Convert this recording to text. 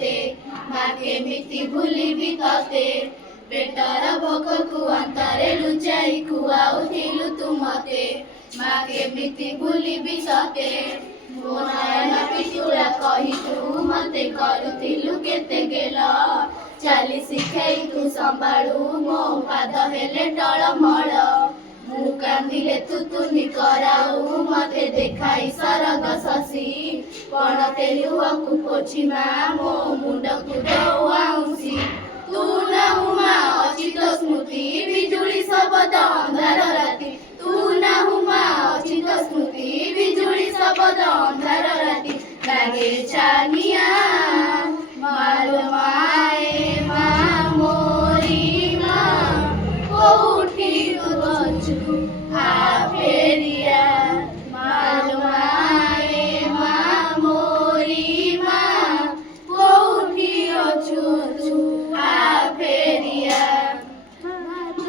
मते माँ केमिति भूलिबि तते पेटर भोककु अंतरे लुचाई खुआउथिलु तु मते माँ केमिति भूलिबि तते मो नयन पिटुला कहि तु मते करुथिलु केते गेल चाली शिखई तु संभाळु मो पाद हेले टळमळ मु कांदिले तुतुनी कराऊ मते देखाई सरग शशि पणते लुहकु पोछि माँ मो मुंडकु दौआउसी तू नाहु माँ अचित स्मृति बिजुली शब्द अंधार राति तू नाहु माँ अचित स्मृति बिजुली शब्द अंधार राति लागे छानिया